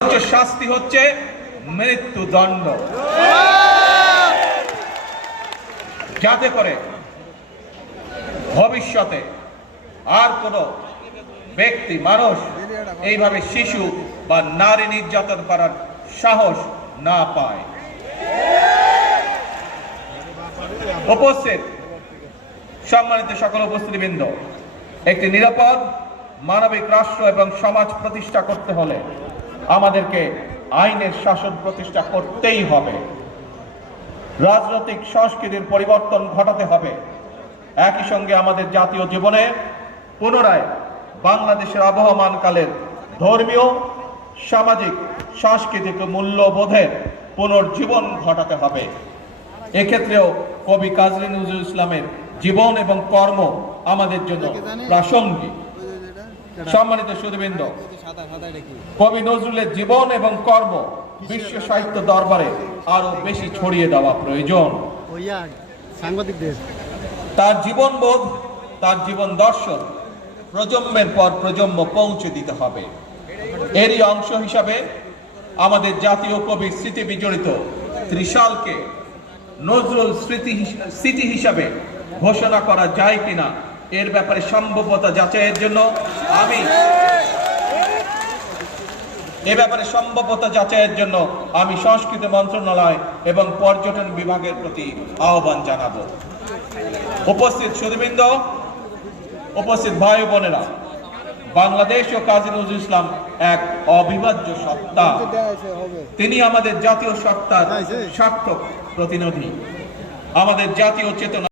শাস্তি হচ্ছে মৃত্যুদণ্ড, যাতে করে ভবিষ্যতে আর কোন ব্যক্তি মানুষ এইভাবে শিশু বা নারী নির্যাতন করার সাহস না পায়। উপস্থিত সম্মানিত সকল উপস্থিতিবৃন্দ, একটি নিরাপদ মানবিক রাষ্ট্র এবং সমাজ প্রতিষ্ঠা করতে হলে আমাদেরকে আইনের শাসন প্রতিষ্ঠা করতেই হবে। রাজনৈতিক সংস্কৃতির পরিবর্তন ঘটাতে হবে। একই সঙ্গে আমাদের জাতীয় জীবনে পুনরায় বাংলাদেশের আবহমানকালের ধর্মীয়, সামাজিক, সাংস্কৃতিক মূল্যবোধের পুনর্জীবন ঘটাতে হবে। এক্ষেত্রেও কবি কাজী নজরুল ইসলামের জীবন এবং কর্ম আমাদের জন্য প্রাসঙ্গিক। সম্মানিত সুধীবৃন্দ, কবি নজরুলের জীবন এবং কর্ম বিশ্ব সাহিত্য দরবারে আরো বেশি ছড়িয়ে দেওয়া প্রয়োজন। তার জীবনবোধ, তার জীবন দর্শন প্রজন্মের পর প্রজন্ম পৌঁছে দিতে হবে। এরই অংশ হিসাবে আমাদের জাতীয় কবির স্মৃতি বিজড়িত ত্রিশালকে নজরুল স্মৃতি হিসাবে ঘোষণা করা যায় কিনা এর ব্যাপারে সম্ভাব্যতা যাচাইয়ের জন্য আমি সংস্কৃতি মন্ত্রণালয় এবং পর্যটন বিভাগের প্রতি আহ্বান জানাবো। উপস্থিত সুধীবৃন্দ, উপস্থিত ভাই বোনেরা, বাংলাদেশ ও কাজী নজরুল ইসলাম এক অবিভাজ্য সত্তা। তিনি আমাদের জাতীয় সত্তার সার্থক প্রতিনিধি, আমাদের জাতীয় চেতনা